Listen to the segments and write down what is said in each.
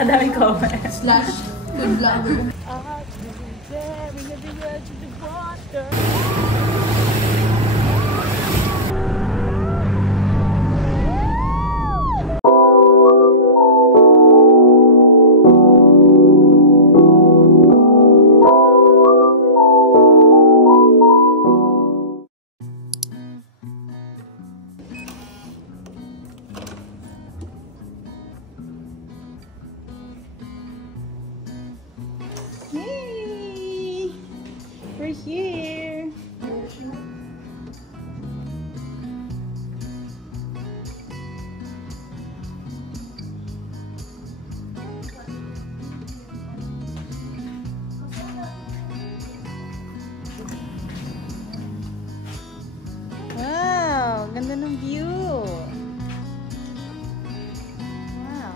Ang daming comment. Slash, good vlogger. Yay! We're here! Wow! Ganda ng view! Wow!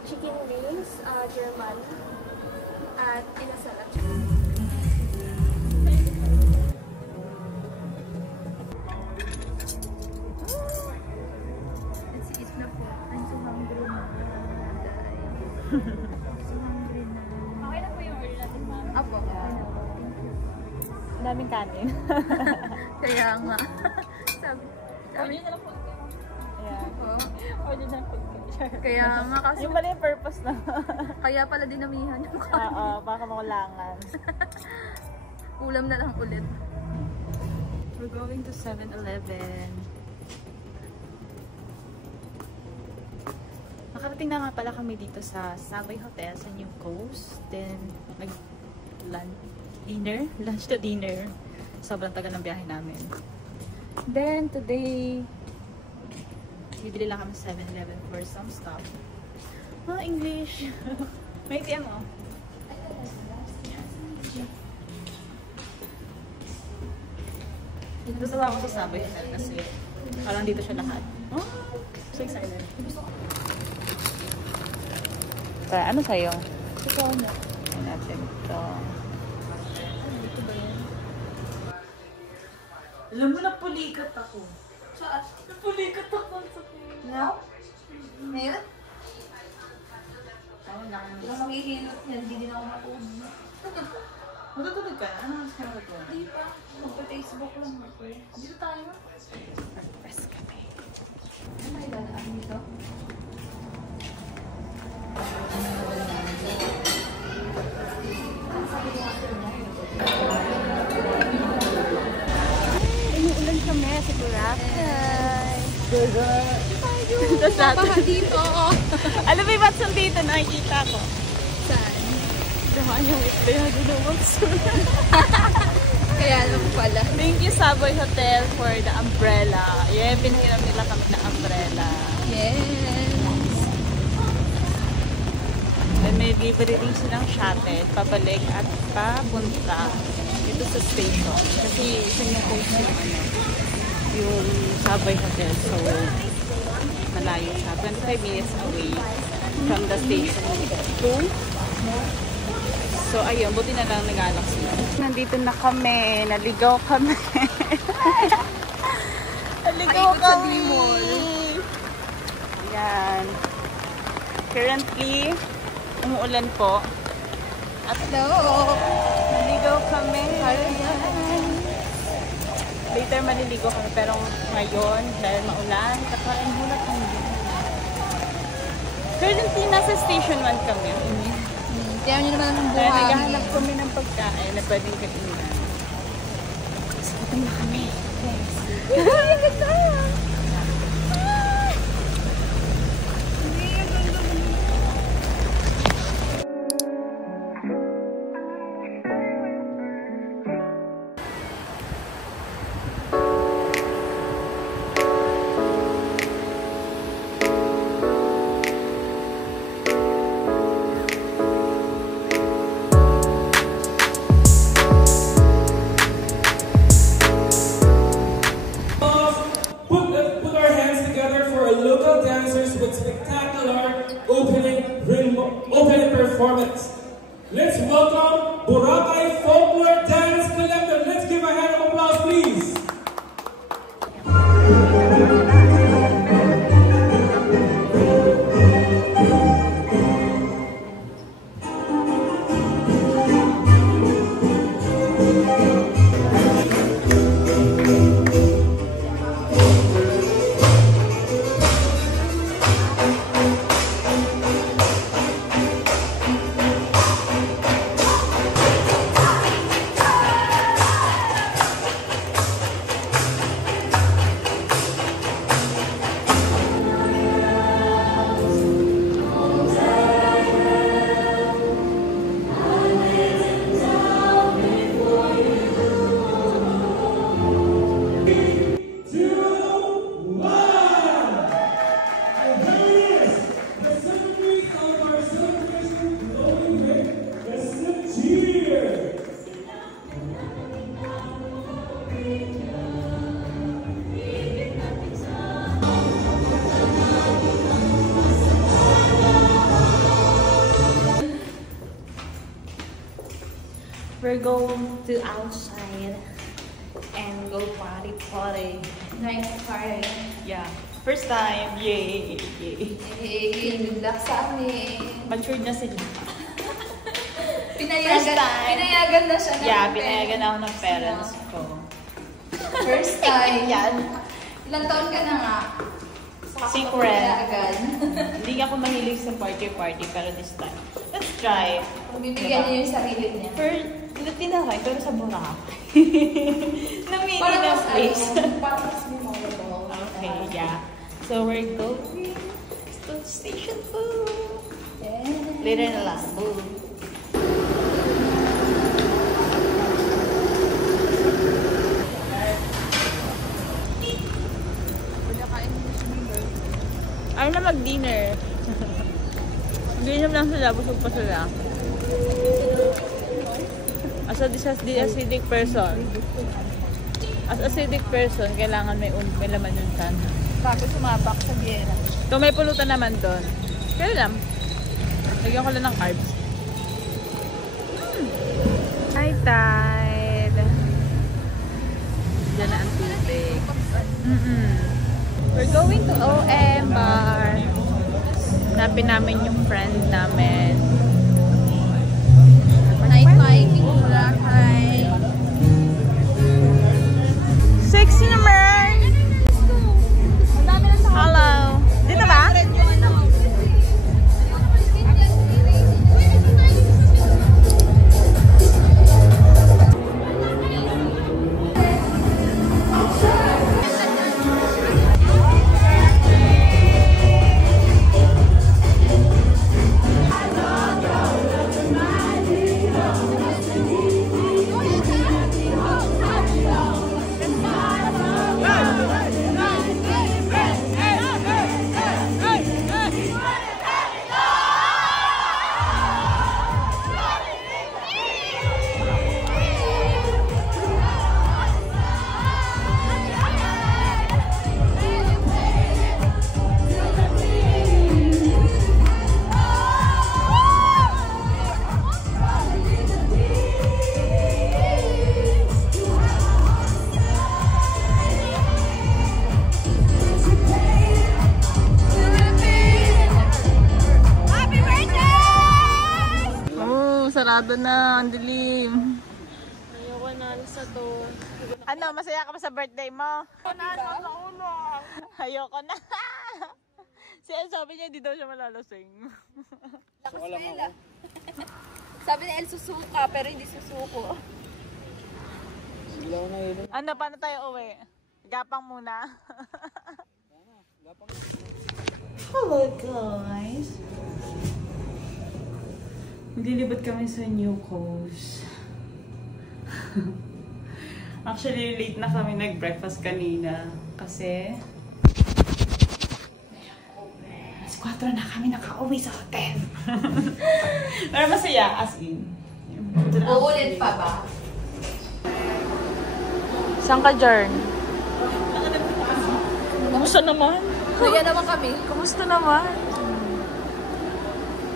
Chicken wings, German, at inasal. Let's eat na po. I'm so hungry na. So hungry na. Okay na po yung order natin, ma'am. Apo. Ang daming kanin. Kaya nga. Sabi Order na lang po. Ayan. po. Order na lang po. Kaya nga kasi. Yung pala yung purpose na. Kaya pala dinamihan yung kanin. Oo, baka makulangan. Ulam na lang ulit. We're going to 7-Eleven. Nakarating na nga pala kami dito sa Savoy Hotel sa New Coast. Then, lunch to dinner. Sobrang tagal ng biyahe namin. Then, today, bibili lang kami sa 7-Eleven for some stuff. Oh, English! May ATM oh. Gusto lang ako sa Savoy Hotel kasi parang dito siya lahat. Oh, so excited. Ano sa'yo? Ito niya. Ayan natin ito. Dito ba yan? Alam mo na pulikat ako. Saan? Pulikat ako sa No? Ngayon? Ayun lang. Kung makihilot yan, hindi din ako matulog. Matutulog ka na? Ano mas ka matutulog? Hindi pa. Magpa-Facebook lang ako. Dito tayo. Press kami. Ano ay dadaan dito? Inuulan kami sa Boracay. Tapos nabaha dito. Alam mo yung Watson dito, nakikita ko. Saan? Dahan yung itlog ng Watson. Kaya alam pala. Thank you Savoy Hotel for the umbrella. Yeah, pinahiram nila kami ng umbrella. Yes. And may libre rin silang shuttle, pabalik at papunta dito sa station. Kasi isa yung coast yung Savoy Hotel. So, malayo siya. 25 minutes away from the station to. So, ayun. Buti na lang nag-alak sila. Nandito na kami. Naligaw kami. Naligaw kami. Yan. Currently, umuulan po. At naligaw kami. Later maliligo kami. Pero ngayon, dahil maulan, kakain muna kami. Currently, nasa station 1 kami. Kaya nyo naman ang Kaya buhangin. naghahanap kami ng pagkain na pwedeng kainan. Kasi gutom na kami. Yes. local dancers with spectacular opening performance. Let's welcome Boracay Folklore Dance Collective. Let's give a hand of applause, please. We're going to outside and go party. Nice party. Yeah. First time. Yay! Yay! Hey, good luck sa amin. Matured na sila. Pinayagan, First time. pinayagan na siya. Yeah, pinayagan ako ng parents ko. First time. Yan. Ilang taon ka na nga? Secret. Pinayagan. Hindi ako mahilig sa party pero this time. Let's try. Bibigyan niya yung sarili niya. Tinakay, pero sa Boracay. Namili Parang na mas place. parang mas memorable. Okay, yeah. So we're going to station 2. Yeah. Later na lang. Boom. Ayaw na mag-dinner. Dinner lang sila, busog pa sila. As acidic person, kailangan may laman yung tiyan. Bakit sumabak sa biyera? So may pulutan naman doon. Kaya lang. Lagyan ko lang ng carbs. High tide. Diyan na ang tubig. We're going to OM bar. Hanapin namin yung friend namin. Night life in Boracay. Sexy naman! Hello! Dito ba? Sarado na, ang dilim. Ayoko na sa to. Ano, masaya ka ba sa birthday mo? Ayoko na. Si El sabi niya, hindi daw siya malalasing. Sabi ni El susuka, pero hindi susuko. Ano, paano tayo uwi? Gapang muna. Hello guys. Maglilibot kami sa New Coast. Actually, late na kami nag-breakfast kanina. Kasi 4 na kami nakauwi sa hotel. Pero masaya, as in. Uulit pa ba? Saan ka, Jern? Kumusta naman? Kaya naman kami. Kumusta naman?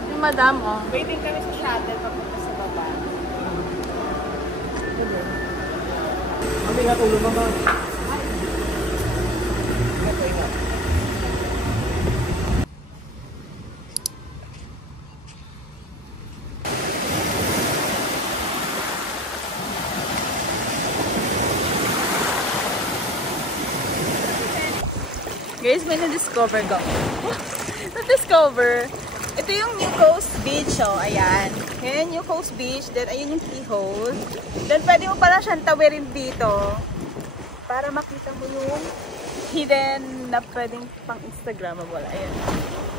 Yung madam, oh. Waiting kami sa shuttle papunta sa baba. Kami nga tulong mga. Guys, may na-discover ko. Na-discover. Ito yung New Coast Beach, oh. Ayan. Ayan, New Coast Beach. Then, ayun yung keyhole. Then, pwede mo pala siyang tawirin dito para makita mo yung hidden na pwedeng pang Instagrammable. Ayan.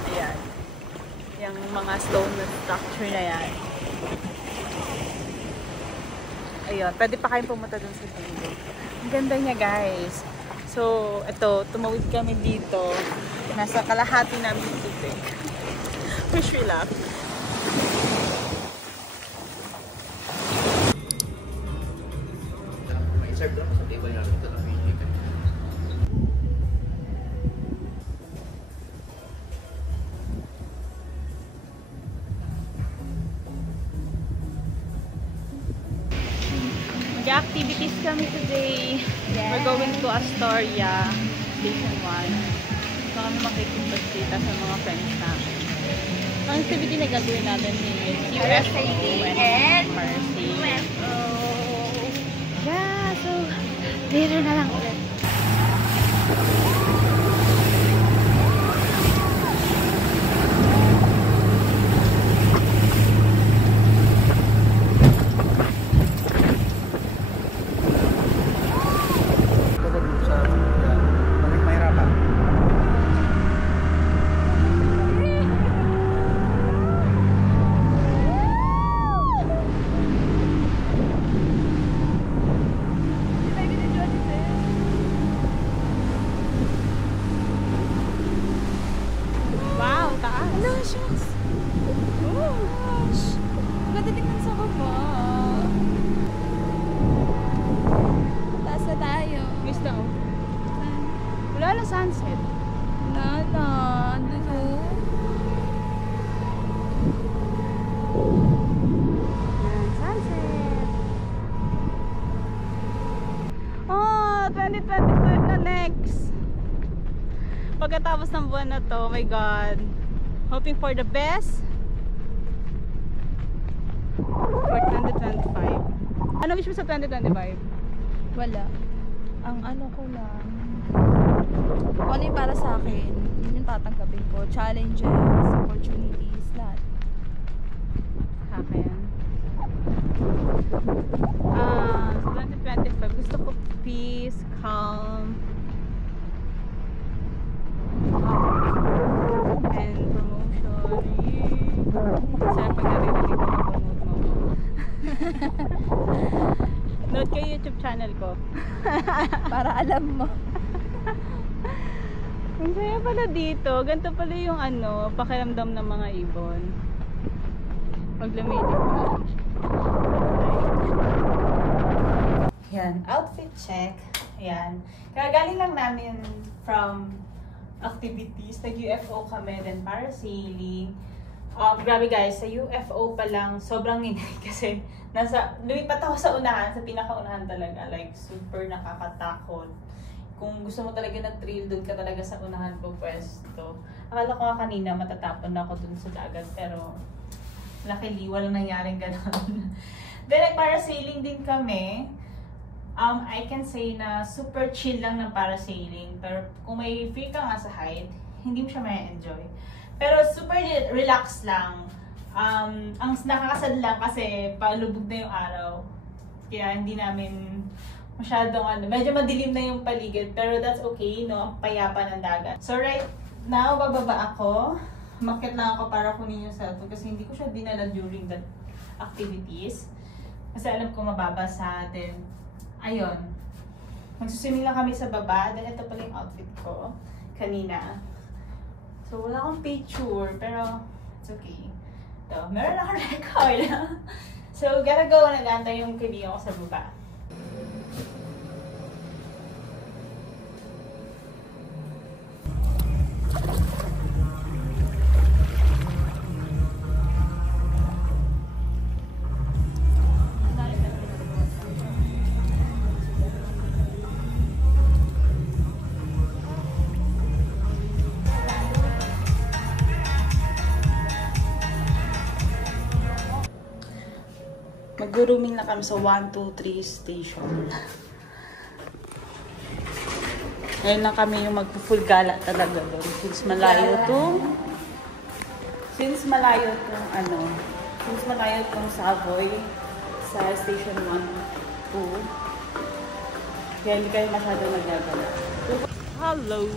Ayan. Yung mga stone na structure na yan. Ayun. Pwede pa kayong pumunta dun sa dulo. Ang ganda niya, guys. So, ito, tumawid kami dito. Nasa kalahati namin yung tubig. Wish we love. Serve lang sa table namin ito na may chicken. Mag-activities kami today. Yes. We're going to Astoria, Station 1. So kami makikipagkita sa mga friends namin. Ang activity na gagawin natin is UFO and Parsi. Yeah, so later na lang ulit. Wow, taas. Hello, shucks. Oh, gosh. Maganda tingnan sa baba. Taas na tayo. Miss na oh. Wala na sunset. Wala na. Andun o. Sunset. Oh, 2025 na next. Pagkatapos ng buwan na to, oh my God. Hoping for the best for 2025. Ano wish mo sa 2025? Wala. Ang ano ko lang. Kung ano yung para sa akin, yun yung tatanggapin ko. Challenges, opportunities, lahat. Sa akin. Sa 2025, gusto ko peace, calm, and promotion. Sana pag naririnig ko, promote mo. Note ko yung YouTube channel ko. Para alam mo. Ang saya pala dito. Ganito pala yung ano, pakiramdam ng mga ibon. Pag lumilit ko. Yan, outfit check. Ayan. Kagaling lang namin from activities. Nag-UFO kami, then parasailing. Grabe guys, sa UFO pa lang, sobrang inay kasi lumipat ako sa unahan, sa pinakaunahan talaga. Like, super nakakatakot. Kung gusto mo talaga nag-thrill, doon ka talaga sa unahan po pwesto. Akala ko nga kanina matatapon na ako doon sa dagat, pero luckily, walang nangyaring gano'n. Then, nag-parasailing din kami. I can say na super chill lang ng parasailing. Pero kung may free ka nga sa height, hindi mo siya may enjoy. Pero super relax lang. Ang nakakasad lang kasi palubog na yung araw. Kaya hindi namin masyadong medyo madilim na yung paligid. Pero that's okay, no? Ang payapa ng dagat. So right now, bababa ako. Umakyat lang ako para kunin yung cellphone kasi hindi ko siya dinala during the activities. Kasi alam ko mababasa din. Ayun. Magsuswimming lang kami sa baba. Dahil ito pala yung outfit ko kanina. So wala akong picture, pero it's okay. So, meron akong record. So, gotta go. Nag-aantay yung kaibigan ko sa baba. Nag-rooming na kami sa 1, 2, 3 station. Ngayon na kami yung mag-full gala talaga doon. Since malayo tong Savoy sa station 1, 2. Kaya hindi kayo masyado nagagala. Hello!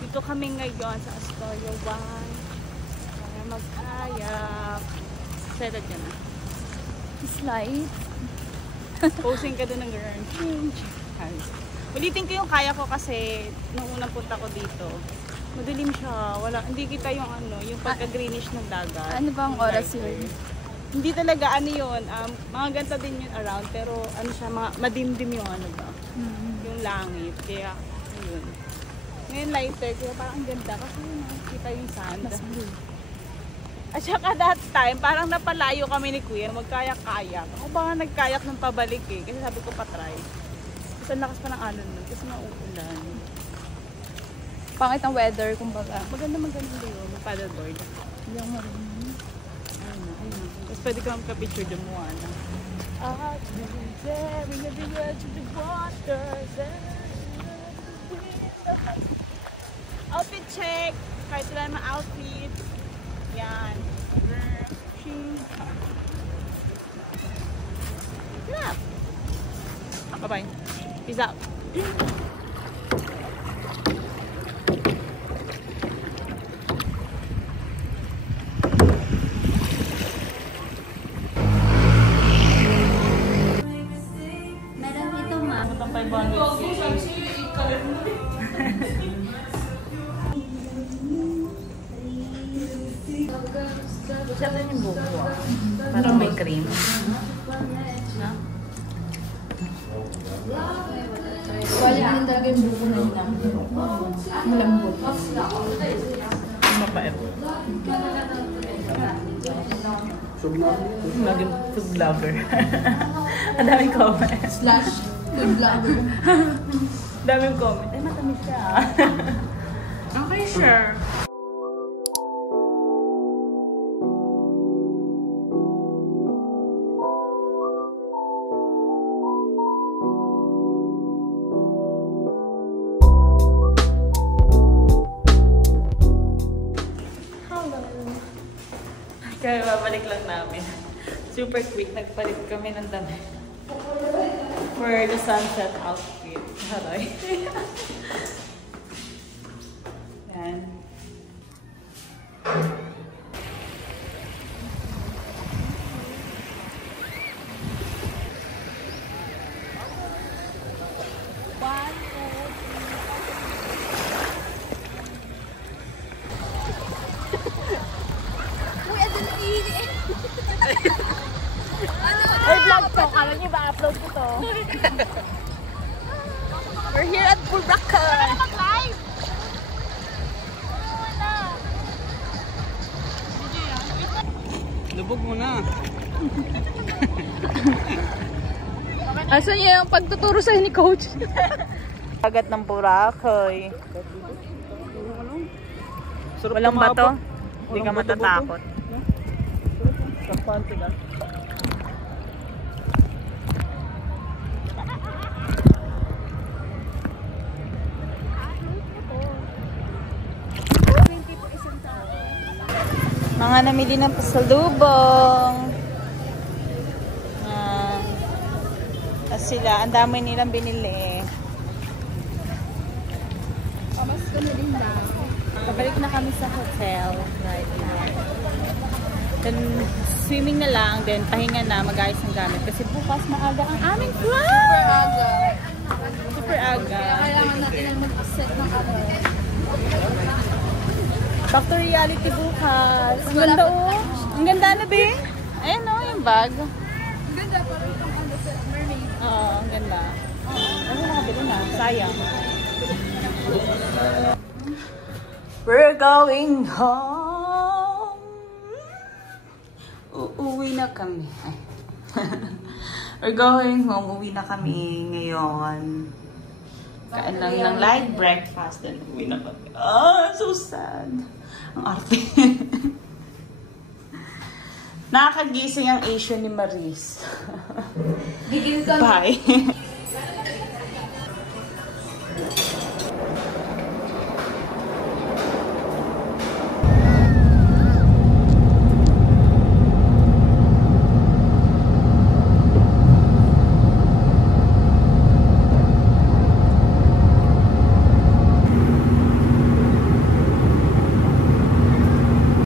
Dito kami ngayon sa Astoria 1. Para mag-kayak. Excited ka na? Slide. Posing ka doon ng girl. Ulitin ko yung kaya ko kasi nung unang punta ko dito, madilim siya. Hindi kita yung yung pagka-greenish ng dagat. Ano bang oras yun? Hindi talaga yun. Mga ganda din yun around, pero siya, madimdim yung yung langit. Kaya, yun. Ngayon lighter, kaya parang ang ganda kasi nakikita yung sand. At saka that time, parang napalayo kami ni Kuya, magkayak-kayak. Ako baka nagkayak ng pabalik kasi sabi ko patry. Kasi ang lakas pa ng alon nun, kasi mauulan. Pangit ang weather, kumbaga. Maganda din yun, mag-paddleboard. Hindi ako marunong. Ayun. Tapos pwede ka magka-picture dyan mo, staring at the edge of the water. Outfit check! Kahit sila ng outfit. Yan. Yeah. Bye-bye. Peace out. Meron dito, ma. Matang 500. Siya din yung buko. Parang may cream. No? Wala din talaga yung buko na yun. Malambot. Mapait. Naging food vlogger. Ang daming comment. / food vlogger. Daming comment. Ay, matamis siya. Okay, sure. Kaya babalik lang namin. Super quick. Nagpalit kami ng damit. For the sunset outfit. Haroy. Yan. Ay, vlog to. Kala niyo ba upload ko to? We're here at Boracay. Mag-live! Lubog mo na. Asan niya yung pagtuturo sa'yo ni Coach? Agat ng Boracay. Walang bato. Hindi ka matatakot. Kampante na. Mga namili ng pasalubong. Sila, ang dami nilang binili. Mas ko na din lang. Pabalik na kami sa hotel right now. Then, swimming na lang, then pahinga na, mag-ayos ng gamit. Kasi bukas maaga ang aming flight! Super aga. Super aga. Kaya kailangan natin ang mag-set ng ano. Back to reality bukas. Ang ganda Ang ganda na, be. Ayan yung bag. Ang ganda pa rin itong ano sa mermaid. Oo, ang ganda. Ano nakabili na? Sayang. We're going home. Uuwi na kami. We're going home. Uuwi na kami ngayon. Kain lang ng light breakfast. Then uuwi na kami. Oh, so sad. Ang arte. Nakakagising ang Asian ni Maris. Bigil ka. Bye.